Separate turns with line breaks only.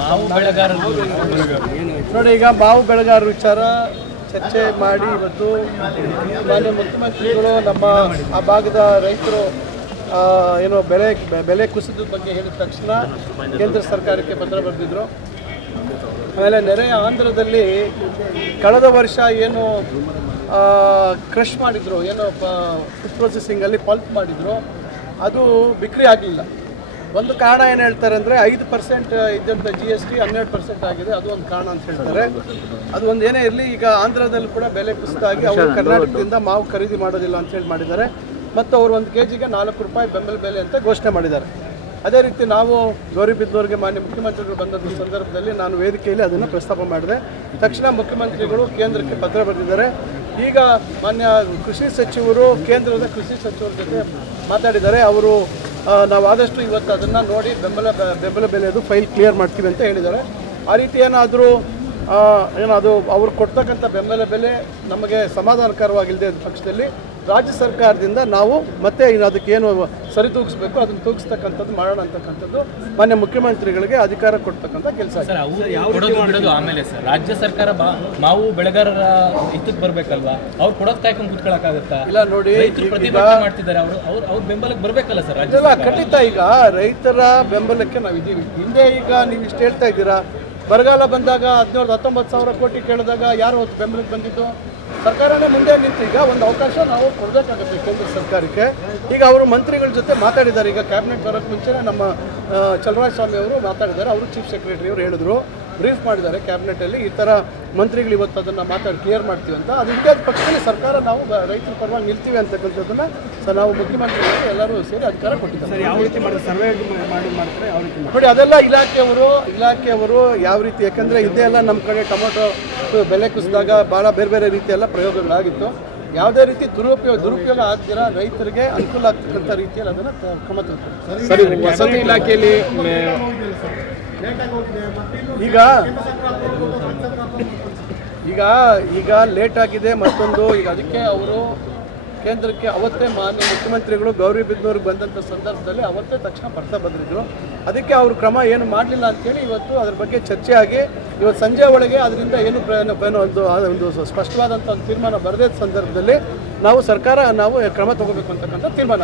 ಮಾವು ಬೆಳೆಗಾರರು.
ನೋಡಿ, ಈಗ ಮಾವು ಬೆಳೆಗಾರರ ವಿಚಾರ ಚರ್ಚೆ ಮಾಡಿ ಇವತ್ತು ಮಾನ್ಯ ಮುಖ್ಯಮಂತ್ರಿಗಳು ನಮ್ಮ ಆ ಭಾಗದ ರೈತರು ಏನು ಬೆಲೆ ಬೆಲೆ ಕುಸಿದ ಬಗ್ಗೆ ಹೇಳಿದ ತಕ್ಷಣ ಕೇಂದ್ರ ಸರ್ಕಾರಕ್ಕೆ ಪತ್ರ ಬರೆದಿದ್ರು. ಆಮೇಲೆ ನೆರೆಯ ಆಂಧ್ರದಲ್ಲಿ ಕಳೆದ ವರ್ಷ ಏನು ಕ್ರಷ್ ಮಾಡಿದ್ರು, ಏನು ಫುಡ್ ಪ್ರೊಸೆಸಿಂಗಲ್ಲಿ ಪಲ್ಪ್ ಮಾಡಿದ್ರು. ಅದು ಬಿಕ್ರಿ ಆಗಲಿಲ್ಲ. ಒಂದು ಕಾರಣ ಏನು ಹೇಳ್ತಾರೆ ಅಂದರೆ ಐದು ಪರ್ಸೆಂಟ್ ಇದ್ದಂಥ ಜಿ ಎಸ್ ಟಿ ಹನ್ನೆರಡು ಪರ್ಸೆಂಟ್ ಆಗಿದೆ ಅದು ಒಂದು ಕಾರಣ ಅಂತ ಹೇಳ್ತಾರೆ. ಅದು ಒಂದು ಏನೇ ಇರಲಿ ಈಗ ಆಂಧ್ರದಲ್ಲಿ ಕೂಡ ಬೆಲೆ ಕುಸಿತಾಗಿ ಅವರು ಕರ್ನಾಟಕದಿಂದ ಮಾವು ಖರೀದಿ ಮಾಡೋದಿಲ್ಲ ಅಂತ ಹೇಳಿ ಮಾಡಿದ್ದಾರೆ. ಮತ್ತು ಅವರು ಒಂದು ಕೆ ಜಿಗೆ ನಾಲ್ಕು ರೂಪಾಯಿ ಬೆಂಬಲ ಬೆಲೆ ಅಂತ ಘೋಷಣೆ ಮಾಡಿದ್ದಾರೆ. ಅದೇ ರೀತಿ ನಾವು ಗೌರಿಬಿದ್ದೂರಿಗೆ ಮಾನ್ಯ ಮುಖ್ಯಮಂತ್ರಿಗಳು ಬಂದಂಥ ಸಂದರ್ಭದಲ್ಲಿ ನಾನು ವೇದಿಕೆಯಲ್ಲಿ ಅದನ್ನು ಪ್ರಸ್ತಾಪ ಮಾಡಿದೆ. ತಕ್ಷಣ ಮುಖ್ಯಮಂತ್ರಿಗಳು ಕೇಂದ್ರಕ್ಕೆ ಪತ್ರ ಬರೆದಿದ್ದಾರೆ. ಈಗ ಮಾನ್ಯ ಕೃಷಿ ಸಚಿವರು ಕೇಂದ್ರದ ಕೃಷಿ ಸಚಿವರ ಜೊತೆ ಮಾತಾಡಿದ್ದಾರೆ. ಅವರು ನಾವು ಆದಷ್ಟು ಇವತ್ತು ಅದನ್ನು ನೋಡಿ ಬೆಂಬಲ ಬೆಂಬಲ ಬೆಲೆಯದು ಫೈಲ್ ಕ್ಲಿಯರ್ ಮಾಡ್ತೀವಿ ಅಂತ ಹೇಳಿದ್ದಾರೆ. ಆ ರೀತಿ ಏನಾದರೂ ಏನೋ ಅದು ಅವ್ರು ಕೊಡ್ತಕ್ಕಂಥ ಬೆಂಬಲ ಬೆಲೆ ನಮಗೆ ಸಮಾಧಾನಕರವಾಗಿಲ್ಲದೆ ಪಕ್ಷದಲ್ಲಿ ರಾಜ್ಯ ಸರ್ಕಾರದಿಂದ ನಾವು ಮತ್ತೆ ಇನ್ನು ಅದಕ್ಕೇನು ಸರಿ ತೂಗಿಸ್ಬೇಕು ಅದನ್ನು ತೂಗಿಸ್ತಕ್ಕಂಥದ್ದು ಮಾಡೋಣ ಅಂತಕ್ಕಂಥದ್ದು ಮಾನ್ಯ ಮುಖ್ಯಮಂತ್ರಿಗಳಿಗೆ ಅಧಿಕಾರ ಕೊಡ್ತಕ್ಕಂಥ ಕೆಲಸ
ಆಮೇಲೆ ಸರ್. ರಾಜ್ಯ ಸರ್ಕಾರ ಮಾವು ಬೆಳೆಗಾರರ ಹಿತಕ್ಕೆ ಬರಬೇಕಲ್ವಾ? ಅವ್ರು ಕೊಡೋದು ಕಾಯ್ಕೊಂಡು ಕುತ್ಕೊಳಕ್ಕಾಗತ್ತಾ
ಇಲ್ಲ ನೋಡಿ
ಮಾಡ್ತಿದ್ದಾರೆ. ಅವರು ಅವ್ರು ಅವ್ರ ಬೆಂಬಲಕ್ಕೆ ಬರಬೇಕಲ್ಲ ಸರ್ ರಾಜ್ಯ
ಖಂಡಿತ ಈಗ ರೈತರ ಬೆಂಬಲಕ್ಕೆ ನಾವು ಇದ್ದೀವಿ ಹಿಂದೆ ಈಗ ನೀವು ಇಷ್ಟು ಹೇಳ್ತಾ ಇದ್ದೀರಾ ಬರಗಾಲ ಬಂದಾಗ ಹದಿನೇಳು, ಹತ್ತೊಂಬತ್ತು ಸಾವಿರ ಕೋಟಿ ಕೇಳಿದಾಗ ಯಾರು ಅವತ್ತು ಬೆಂಬಲಕ್ಕೆ ಬಂದಿತ್ತು ಸರ್ಕಾರನೇ ಮುಂದೆ ನಿಂತು ಈಗ ಒಂದು ಅವಕಾಶ ನಾವು ಕೊಡಬೇಕಾಗುತ್ತೆ ಕೇಂದ್ರ ಸರ್ಕಾರಕ್ಕೆ. ಈಗ ಅವರು ಮಂತ್ರಿಗಳ ಜೊತೆ ಮಾತಾಡಿದ್ದಾರೆ. ಈಗ ಕ್ಯಾಬಿನೆಟ್ ಬರೋಕ್ಕೆ ಮುಂಚೆನೇ ನಮ್ಮ ಚಲರಾಜ ಸ್ವಾಮಿ ಅವರು ಮಾತಾಡಿದ್ದಾರೆ. ಅವರು ಚೀಫ್ ಸೆಕ್ರೆಟರಿ ಅವರು ಹೇಳಿದ್ರು. ಬ್ರೀಫ್ ಮಾಡಿದ್ದಾರೆ ಕ್ಯಾಬಿನೆಟಲ್ಲಿ. ಈ ಥರ ಮಂತ್ರಿಗಳು ಇವತ್ತು ಅದನ್ನು ಮಾತಾಡಿ ಕ್ಲಿಯರ್ ಮಾಡ್ತೀವಿ ಅಂತ. ಅದು ಇಂಡಿಯಾದ ಪಕ್ಷದಲ್ಲಿ ಸರ್ಕಾರ ನಾವು ರೈತರ ಪರವಾಗಿ ನಿಲ್ತೀವಿ ಅಂತಕ್ಕಂಥದ್ದನ್ನು ಸರ್ ನಾವು ಮುಖ್ಯಮಂತ್ರಿಗಳಿಗೆ ಎಲ್ಲರೂ ಸೇರಿ ಅಧಿಕಾರ ಕೊಟ್ಟಿದ್ದಾರೆ.
ಯಾವ ರೀತಿ ಮಾಡಿ ಸರ್ವೆ ಮಾಡಿ ಮಾಡ್ತಾರೆ ಯಾವ ರೀತಿ
ನೋಡಿ ಅದೆಲ್ಲ ಇಲಾಖೆಯವರು ಇಲಾಖೆಯವರು ಯಾವ ರೀತಿ ಯಾಕಂದರೆ ಇದೇ ಎಲ್ಲ ನಮ್ಮ ಕಡೆ ಟೊಮೊಟೊ ಬೆಲೆ ಕುಸಿದಾಗ ಭಾಳ ಬೇರೆ ಬೇರೆ ರೀತಿ ಎಲ್ಲ ಪ್ರಯೋಗಗಳಾಗಿತ್ತು. ಯಾವುದೇ ರೀತಿ ದುರುಪಯೋಗ ದುರುಪಯೋಗ ಆಗ್ತೀರಾ ರೈತರಿಗೆ ಅನುಕೂಲ ಆಗ್ತಕ್ಕಂಥ ರೀತಿಯಲ್ಲಿ ಅದನ್ನು ಕ್ರಮ ತಗೊಳ್ತಾರೆ
ಸರಿ ವಸತಿ ಇಲಾಖೆಯಲ್ಲಿ
ಈಗ ಈಗ ಈಗ ಲೇಟ್ ಆಗಿದೆ ಮತ್ತೊಂದು. ಈಗ ಅದಕ್ಕೆ ಅವರು ಕೇಂದ್ರಕ್ಕೆ ಅವತ್ತೇ ಮಾನ್ಯ ಮುಖ್ಯಮಂತ್ರಿಗಳು ಗೌರಿಬಿದನೂರಿಗೆ ಬಂದಂಥ ಸಂದರ್ಭದಲ್ಲಿ ಅವತ್ತೇ ತಕ್ಷಣ ಬರ್ತಾ ಬಂದಿದ್ರು. ಅದಕ್ಕೆ ಅವರು ಕ್ರಮ ಏನು ಮಾಡಲಿಲ್ಲ ಅಂತೇಳಿ ಇವತ್ತು ಅದ್ರ ಬಗ್ಗೆ ಚರ್ಚೆ ಆಗಿ ಇವತ್ತು ಸಂಜೆ ಒಳಗೆ ಅದರಿಂದ ಏನು ಒಂದು ಒಂದು ಸ್ಪಷ್ಟವಾದಂಥ ಒಂದು ತೀರ್ಮಾನ ಬರದೇ ಸಂದರ್ಭದಲ್ಲಿ ನಾವು ಸರ್ಕಾರ ನಾವು ಕ್ರಮ ತಗೋಬೇಕು ಅಂತಕ್ಕಂಥ ತೀರ್ಮಾನ